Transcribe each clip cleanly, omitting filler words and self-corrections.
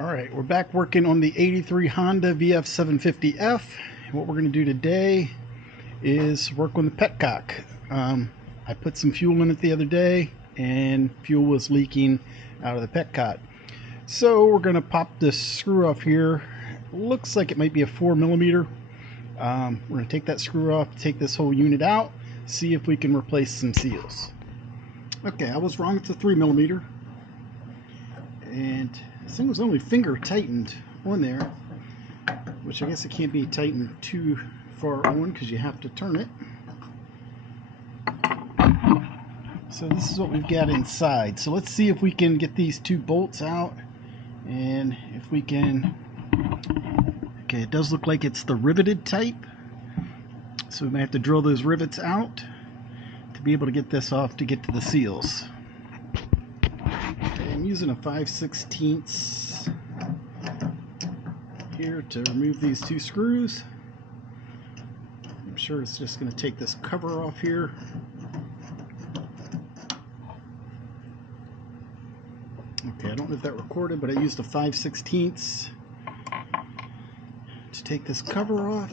Alright, we're back working on the 83 Honda VF750F. What we're going to do today is work on the Petcock. I put some fuel in it the other day and fuel was leaking out of the Petcock. So we're going to pop this screw off here. Looks like it might be a 4mm. We're going to take that screw off, take this whole unit out, see if we can replace some seals. Okay, I was wrong, it's a 3mm. And this thing was only finger tightened on there, which I guess it can't be tightened too far on because you have to turn it. So this is what we've got inside. So let's see if we can get these two bolts out, and if we can. Okay, it does look like it's the riveted type, so we might have to drill those rivets out to be able to get this off to get to the seals. I'm using a 5/16 here to remove these two screws. I'm sure it's just going to take this cover off here. Okay, I don't know if that recorded, but I used a 5/16 to take this cover off.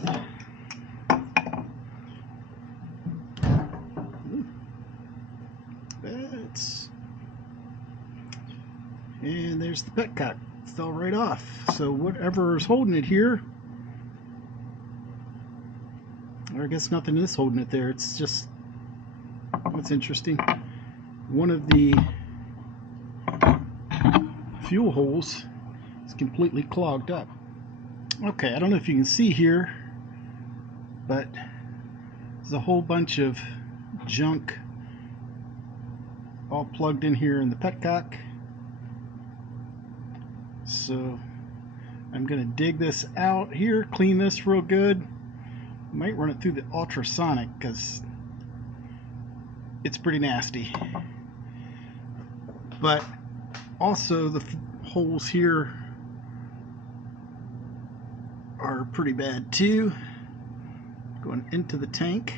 And there's the Petcock. It fell right off. So whatever is holding it here, or I guess nothing is holding it there. It's just, what's interesting, one of the fuel holes is completely clogged up. Okay, I don't know if you can see here, but there's a whole bunch of junk all plugged in here in the Petcock. So I'm going to dig this out here, clean this real good. Might run it through the ultrasonic because it's pretty nasty. But also the holes here are pretty bad too. Going into the tank.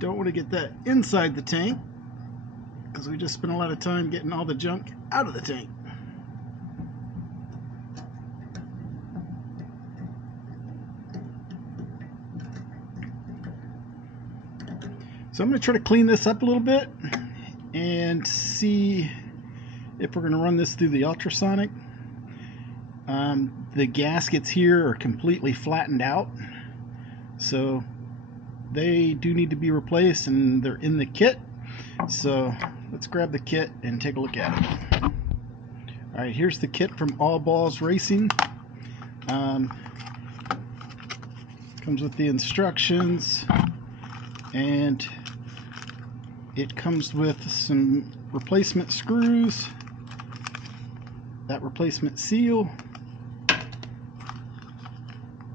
Don't want to get that inside the tank because we just spent a lot of time getting all the junk out of the tank. So I'm going to try to clean this up a little bit and see if we're going to run this through the ultrasonic. The gaskets here are completely flattened out, so they do need to be replaced, and they're in the kit. So let's grab the kit and take a look at it. Alright, here's the kit from All Balls Racing. Comes with the instructions, and it comes with some replacement screws, that replacement seal,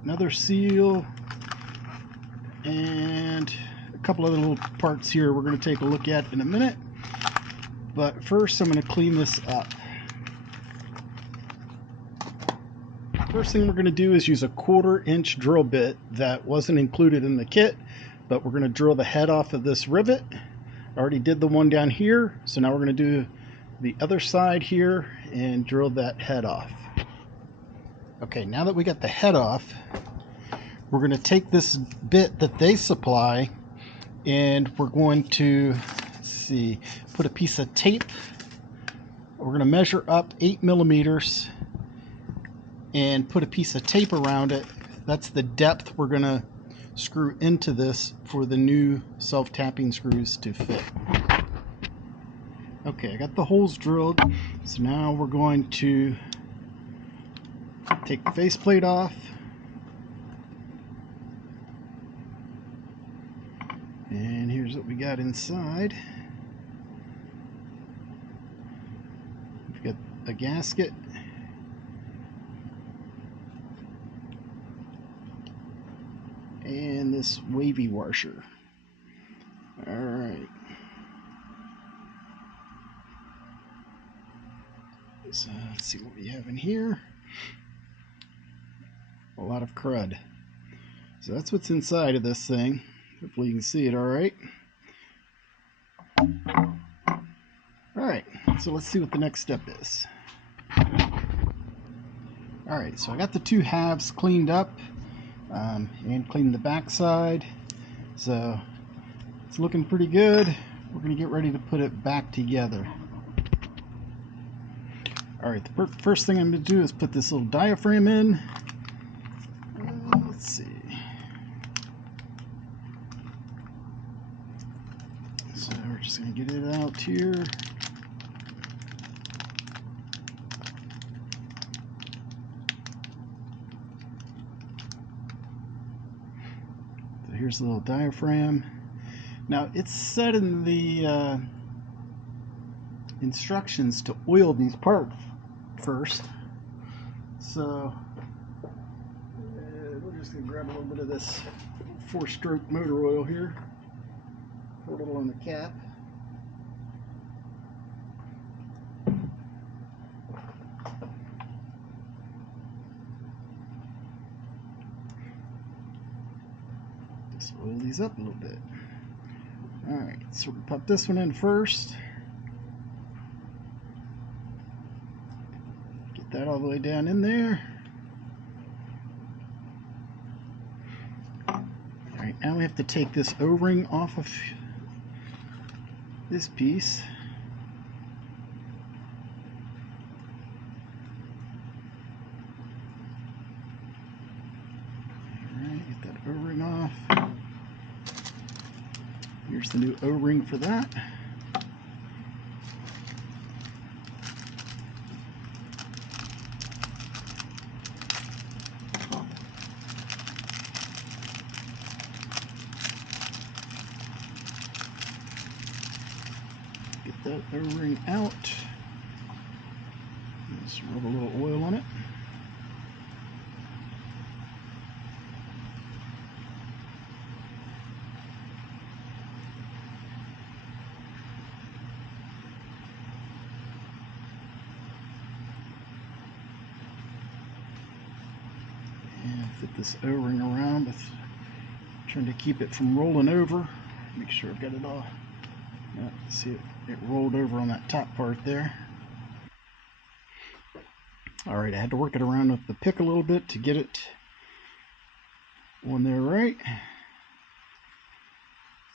another seal, and a couple other little parts here we're going to take a look at in a minute. But first I'm going to clean this up. First thing we're going to do is use a 1/4-inch drill bit that wasn't included in the kit, but we're going to drill the head off of this rivet. I already did the one down here, so now we're going to do the other side here and drill that head off. Okay, now that we got the head off, we're going to take this bit that they supply and we're going to, put a piece of tape. We're going to measure up 8mm and put a piece of tape around it. That's the depth we're going to screw into this for the new self-tapping screws to fit. Okay, I got the holes drilled, so now we're going to take the faceplate off. And here's what we got inside. We've got a gasket, and this wavy washer. Alright. So let's see what we have in here. A lot of crud. So that's what's inside of this thing. Hopefully you can see it alright. Alright, so let's see what the next step is. Alright, so I got the two halves cleaned up and cleaned the back side. So it's looking pretty good. We're going to get ready to put it back together. Alright, the first thing I'm going to do is put this little diaphragm in. Let's see. So we're just going to get it out here. So here's the little diaphragm. Now it's said in the instructions to oil these parts first. So we're just going to grab a little bit of this 4-stroke motor oil here. Put a little on the cap. Just oil these up a little bit. Alright, so we'll pop this one in first. Get that all the way down in there. Alright, now we have to take this O-ring off of this piece. Alright, get that O-ring off. Here's the new O-ring for that. Get that O-ring out. Just rub a little oil on it. And fit this O-ring around with trying to keep it from rolling over. Make sure I've got it all. Yeah, see it rolled over on that top part there. Alright, I had to work it around with the pick a little bit to get it on there right.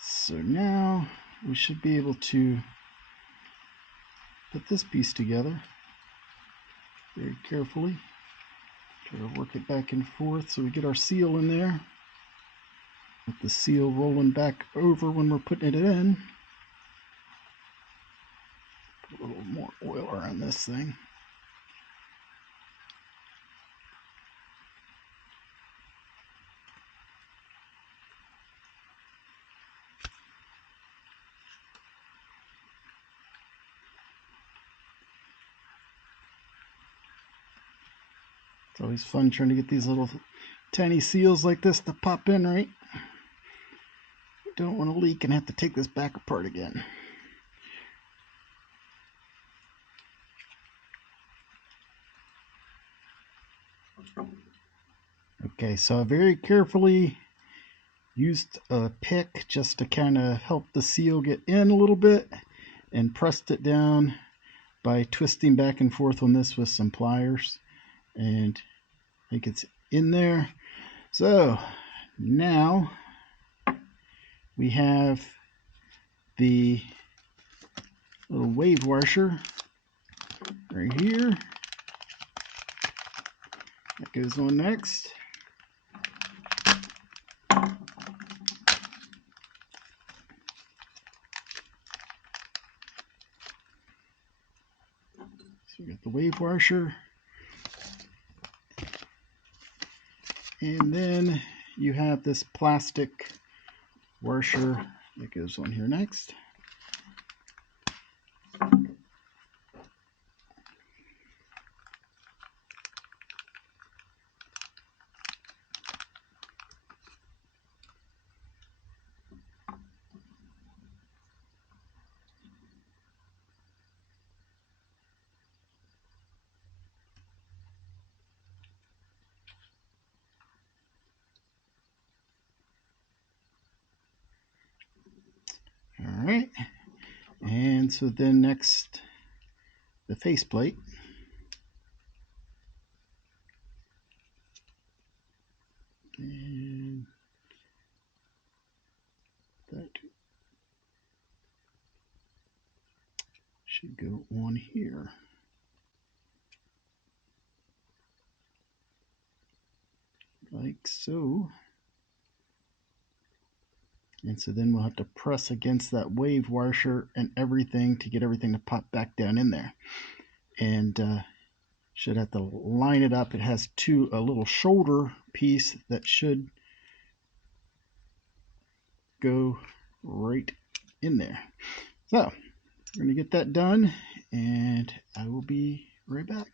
So now we should be able to put this piece together very carefully. Try to work it back and forth so we get our seal in there. With the seal rolling back over when we're putting it in. Put a little more oil around this thing. It's always fun trying to get these little tiny seals like this to pop in right. Don't want to leak and have to take this back apart again. Okay, so I very carefully used a pick just to kind of help the seal get in a little bit and pressed it down by twisting back and forth on this with some pliers, and I think it's in there. So now we have the little wave washer right here. That goes on next. So we got the wave washer. And then you have this plastic washer that goes on here next. All right, and so then next, the faceplate. And that should go on here. Like so. And so then we'll have to press against that wave washer and everything to get everything to pop back down in there. And should have to line it up. It has a little shoulder piece that should go right in there. So we're going to get that done, and I will be right back.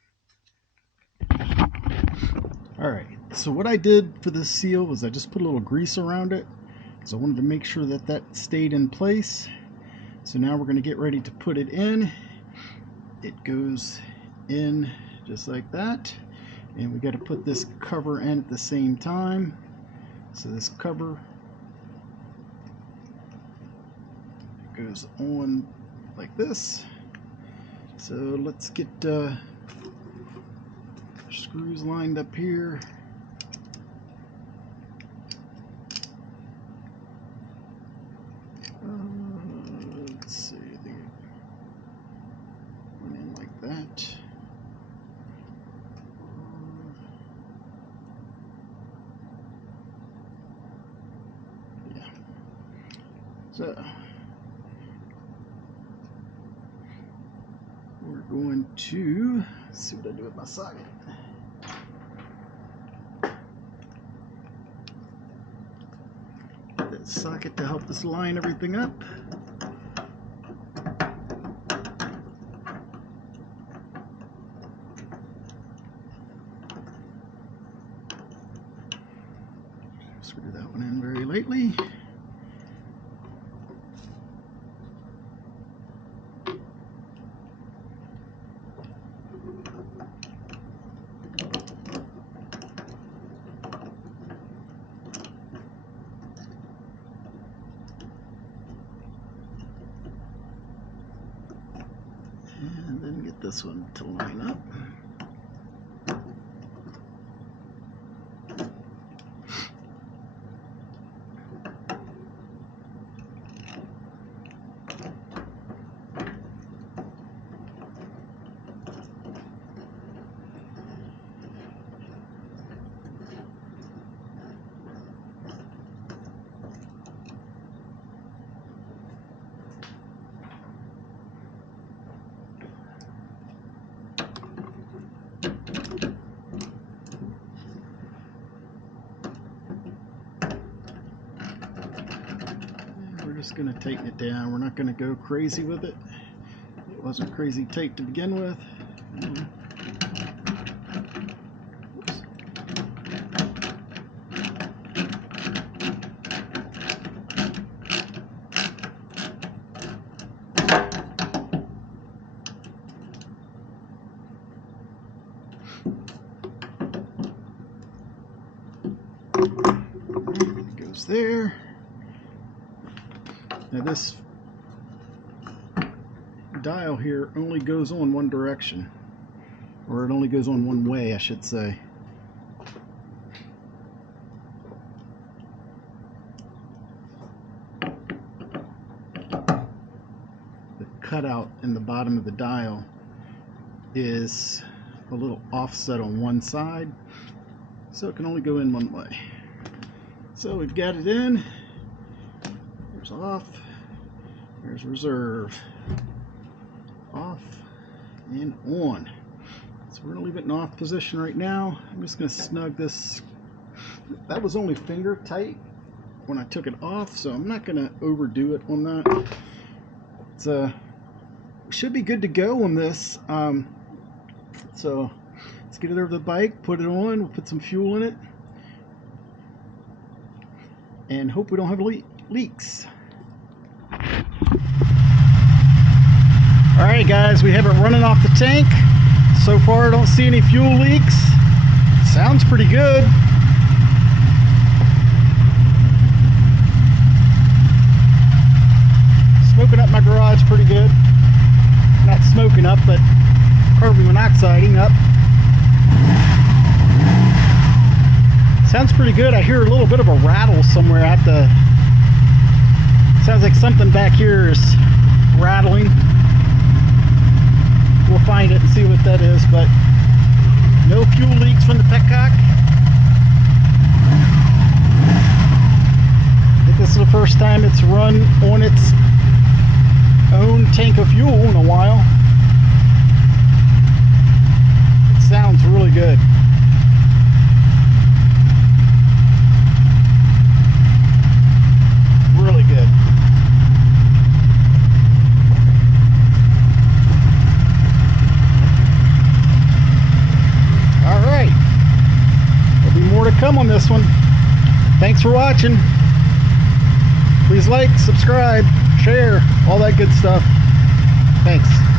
Alright, so what I did for this seal was I just put a little grease around it because I wanted to make sure that that stayed in place. So now we're going to get ready to put it in. It goes in just like that, and we got to put this cover in at the same time. So this cover goes on like this. So let's get screws lined up here. Let's see, I think it went in like that. Yeah. So we're going to see what I do with my socket. That socket to help us line everything up. Screw that one in very lightly. And then get this one to line up. We're just going to tighten it down. We're not going to go crazy with it. It wasn't crazy tight to begin with. It goes there. Now this dial here only goes on one direction, or it only goes on one way, I should say. The cutout in the bottom of the dial is a little offset on one side, so it can only go in one way. So we've got it in. There's off, there's reserve, off and on. So we're gonna leave it in off position right now. I'm just gonna snug this. That was only finger tight when I took it off, so I'm not gonna overdo it on that. It's should be good to go on this. So let's get it over the bike, put it on, we'll put some fuel in it, and hope we don't have leaks. Alright guys, we have it running off the tank. So far I don't see any fuel leaks. Sounds pretty good. Smoking up my garage pretty good. Not smoking up, but carbon monoxiding up. Sounds pretty good. I hear a little bit of a rattle somewhere. I have to... Sounds like something back here is rattling. We'll find it and see what that is, but no fuel leaks from the Petcock. I think this is the first time it's run on its own tank of fuel in a while. It sounds really good. Really good. All right. There'll be more to come on this one. Thanks for watching. Please like, subscribe, share, all that good stuff. Thanks.